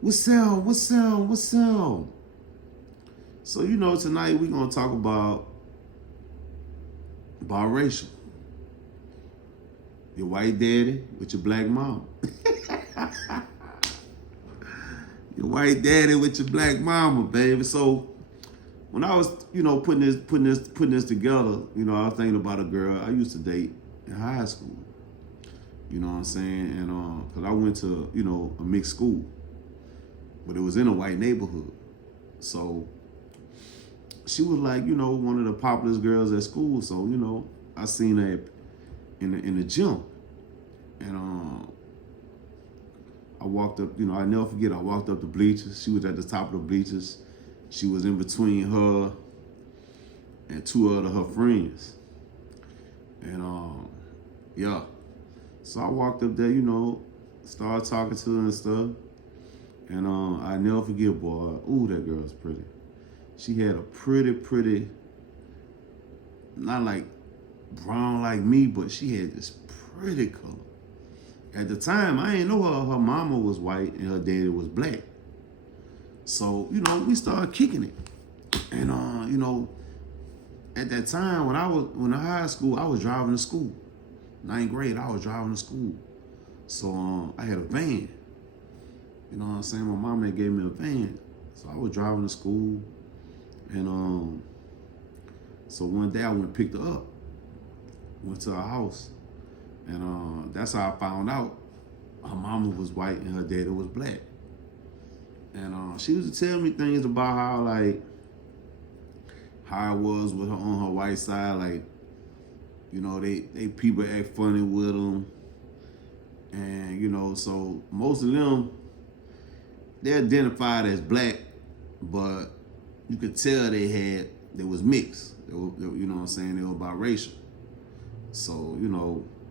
What's up? What's up? What's up? So tonight we're gonna talk about biracial. Your white daddy with your black mom. Your white daddy with your black mama, baby. So when I was, putting this together, I was thinking about a girl I used to date in high school. You know what I'm saying? And cause I went to, a mixed school, but it was in a white neighborhood. So she was like, one of the popular girls at school. So, I seen her in the gym. And I walked up, I never forget, I walked up the bleachers. She was at the top of the bleachers. She was in between her and two other her friends. And yeah. So I walked up there, started talking to her and stuff. And I never forget, boy, ooh, that girl's pretty. She had a pretty, not like brown like me, but she had this pretty color. At the time, I didn't know her mama was white and her daddy was black. So, we started kicking it. And, at that time, when I was in high school, I was driving to school. 9th grade, I was driving to school. So, I had a van. You know what I'm saying? My mom had gave me a van. So, I was driving to school. And, so one day I went and picked her up. Went to her house. And that's how I found out her mama was white and her daddy was black. And she used to tell me things about how it was with her on her white side. Like, they people act funny with them. And, so most of them, they're identified as black, but you could tell they was mixed. They were, you know what I'm saying? They were biracial. So,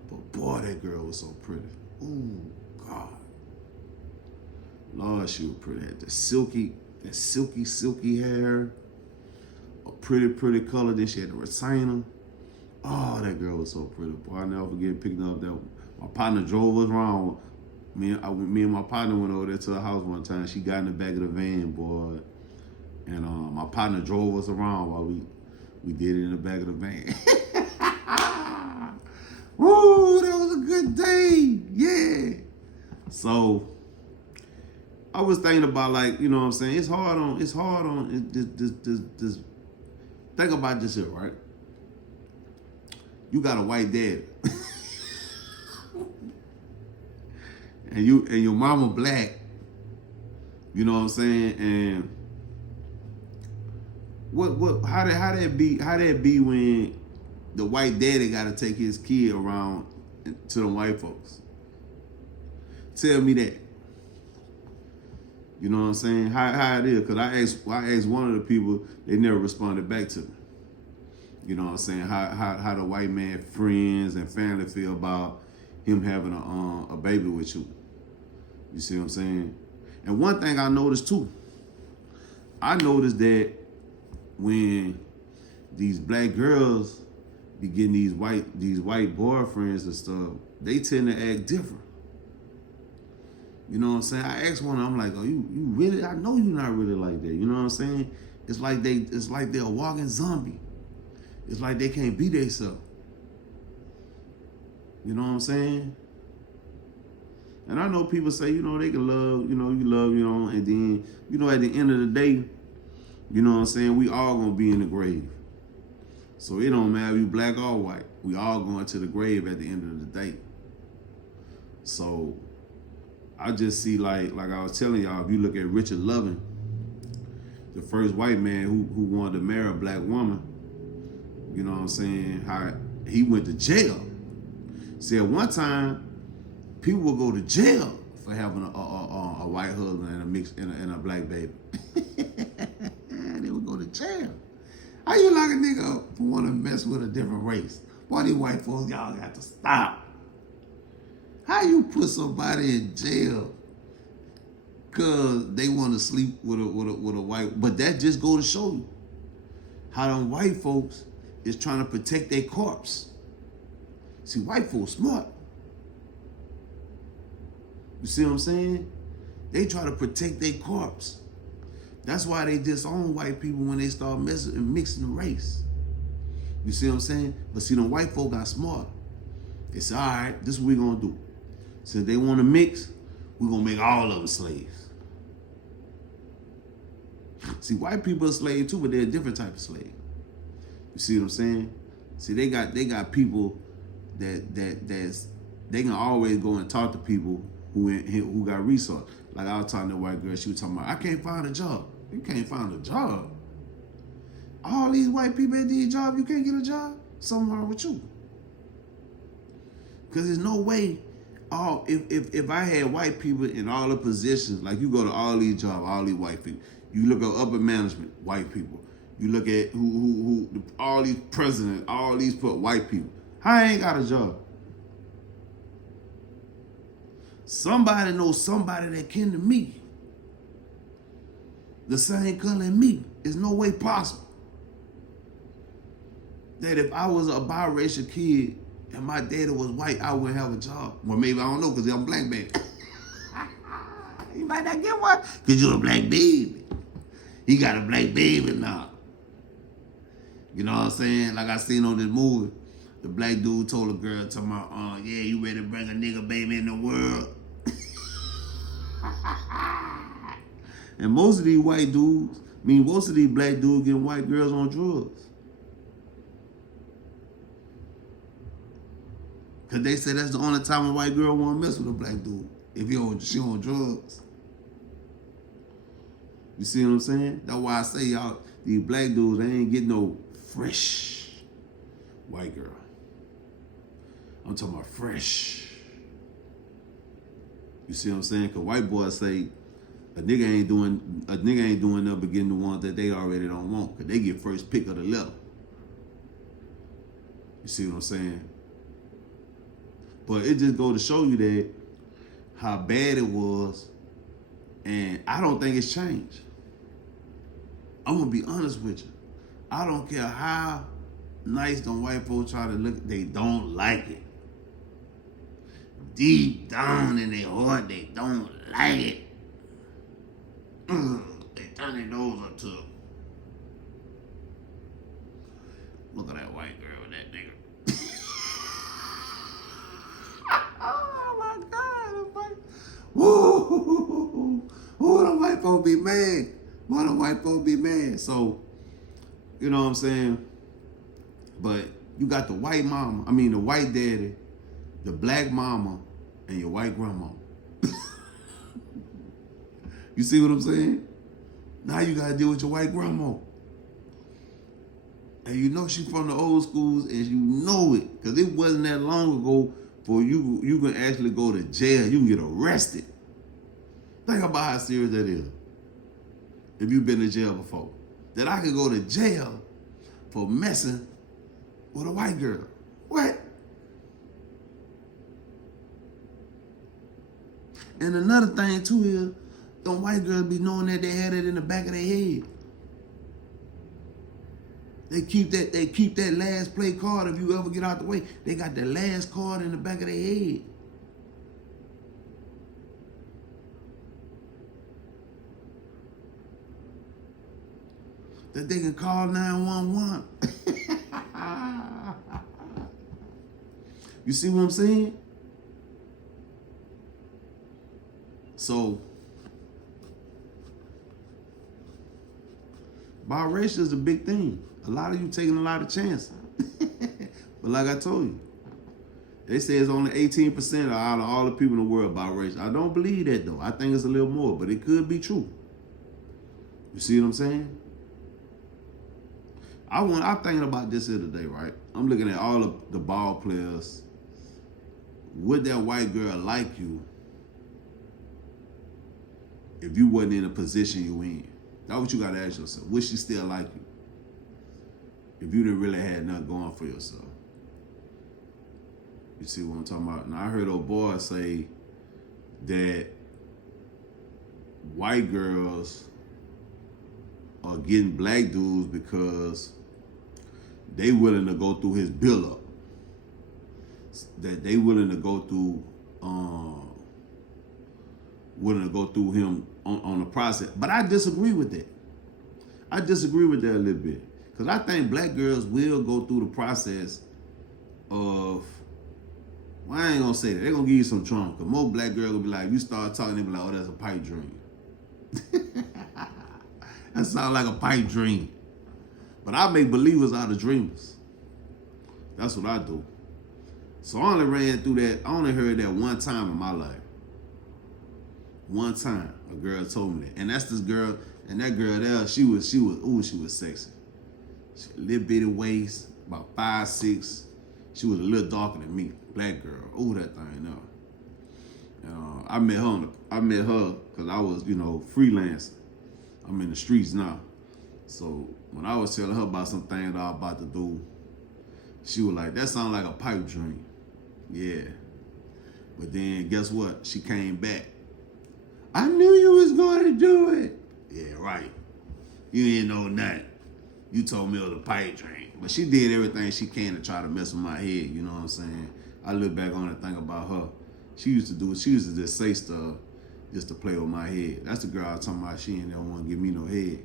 but boy, that girl was so pretty. Ooh, God. Lord, she was pretty. Had that silky hair. A pretty color. Then she had the retainer. Oh, that girl was so pretty. Boy, I never forget picking up that. My partner drove us around. Me and my partner went over there to her house one time. She got in the back of the van, boy. And my partner drove us around while we did it in the back of the van. Woo, that was a good day. Yeah. So I was thinking about, like, you know what I'm saying? It's hard on this. Think about this here, right? You got a white dad. and your mama black. You know what I'm saying? And how that be when the white daddy gotta take his kid around to the white folks? Tell me that. You know what I'm saying? How it is? Cause I asked one of the people, they never responded back to me. You know what I'm saying? How the white man friends and family feel about him having a baby with you. You see what I'm saying? And one thing I noticed too, I noticed that when these black girls be getting these white boyfriends and stuff, they tend to act different. You know what I'm saying? I asked one, I'm like, oh, you really? I know you're not really like that. You know what I'm saying? It's like they're a walking zombie. It's like they can't be themselves. You know what I'm saying? And I know people say, they can love, you love, and then, at the end of the day, you know what I'm saying, we all gonna be in the grave. So it don't matter if you black or white. We all going to the grave at the end of the day. So I just see, like I was telling y'all, if you look at Richard Loving, the first white man who wanted to marry a black woman, you know what I'm saying, how he went to jail. See, at one time, people would go to jail for having a white husband and a mixed and a black baby. They would go to jail. How you lock a nigga up for wanting to mess with a different race? Boy, these white folks, y'all got to stop. How you put somebody in jail because they want to sleep with a white? But that just go to show you how them white folks is trying to protect their corpse. See, white folks smart. You see what I'm saying? They try to protect their corpse. That's why they disown white people when they start messing and mixing the race. You see what I'm saying? But see, the white folk got smart. They said, all right, this is what we're going to do. Since they want to mix, we're going to make all of them slaves. See, white people are slaves too, but they're a different type of slave. You see what I'm saying? See, they got people that's they can always go and talk to people who got resources. Like I was talking to a white girl, she was talking about, I can't find a job. You can't find a job. All these white people at these jobs, you can't get a job? Something wrong with you. Because there's no way, if I had white people in all the positions, like you go to all these jobs, all these white people, you look at upper management, white people. You look at all these presidents, all these white people. I ain't got a job. Somebody knows somebody that kin to me. The same color as me. There's no way possible that if I was a biracial kid and my daddy was white, I wouldn't have a job. Well, maybe I don't know because I'm black baby. You might not get one because you're a black baby. He got a black baby now. You know what I'm saying? Like I seen on this movie, the black dude told a girl, talking about, yeah, you ready to bring a nigga baby in the world? And most of these white dudes, most of these black dudes getting white girls on drugs. Because they say that's the only time a white girl want to mess with a black dude. If she on drugs. You see what I'm saying? That's why I say y'all, these black dudes, they ain't getting no fresh white girl. I'm talking about fresh. You see what I'm saying? Because white boys say a nigga ain't doing nothing but getting the ones that they already don't want. Because they get first pick of the letter. You see what I'm saying? But it just go to show you that how bad it was. And I don't think it's changed. I'm going to be honest with you. I don't care how nice them white folks try to look, they don't like it. Deep down in their heart, they don't like it. They turn their nose up to it. Look at that white girl with that nigga. Oh my God. Woo! Who the white folks be mad? Why the white folks be mad? So, you know what I'm saying? But you got the white mama, the white daddy, the black mama, and your white grandma. You see what I'm saying? Now you gotta deal with your white grandma. And you know she from the old schools, and you know it. Because it wasn't that long ago for you can actually go to jail. You can get arrested. Think about how serious that is. If you've been to jail before. That I could go to jail for messing with a white girl. What? And another thing too is, them white girls be knowing that they had it in the back of their head. They keep that last play card if you ever get out the way. They got the last card in the back of their head. That they can call 911. You see what I'm saying? So, biracial is a big thing. A lot of you taking a lot of chances. But like I told you, they say it's only 18% out of all the people in the world biracial. I don't believe that though. I think it's a little more, but it could be true. You see what I'm saying? I'm thinking about this here today, right? I'm looking at all of the ball players. Would that white girl like you if you wasn't in a position you in? That's what you got to ask yourself. Would she still like you if you didn't really have nothing going for yourself? You see what I'm talking about? Now, I heard old boy say that white girls are getting black dudes because they willing to go through his build-up. That they willing to go through willing to go through him on the process. But I disagree with that. I disagree with that a little bit. Because I think black girls will go through the process of, well, I ain't gonna say that. They're gonna give you some trauma. Because most black girls will be like, you start talking, they be like, oh, that's a pipe dream. That sounds like a pipe dream. But I make believers out of dreamers. That's what I do. So I only ran through that, I only heard that one time in my life. One time a girl told me that. And that's this girl, and that girl there, she was sexy. She had a little bitty waist, about 5'6". She was a little darker than me, black girl. Ooh, that thing there. I met her because I was, freelancing. I'm in the streets now. So when I was telling her about some things that I was about to do, she was like, that sounds like a pipe dream. Yeah. But then guess what? She came back. I knew you was going to do it. Yeah, right. You ain't know nothing. You told me it was a pipe dream. But she did everything she can to try to mess with my head, you know what I'm saying? I look back on it and think about her. She used to just say stuff just to play with my head. That's the girl I was talking about. She ain't never want to give me no head.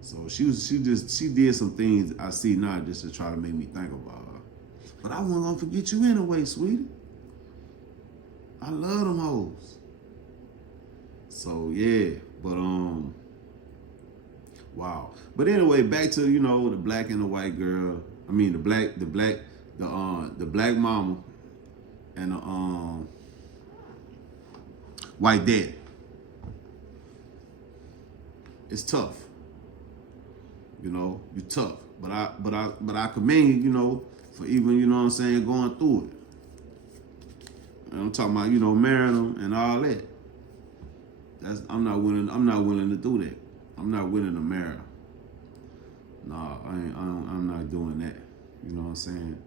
So she did some things I see now just to try to make me think about her. But I wasn't gonna forget you anyway, sweetie. I love them hoes. So yeah, but wow. But anyway, back to the black and the white girl. I mean the black mama and the white daddy. It's tough. You're tough. But I commend you, for even, what I'm saying, going through it. And I'm talking about, marrying them and all that. I'm not willing to do that. I'm not willing to marry. Nah, I'm not doing that. You know what I'm saying?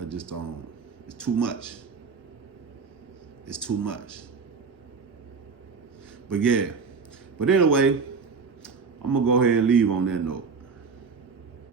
I just don't. It's too much. It's too much. But yeah. But anyway, I'm gonna go ahead and leave on that note.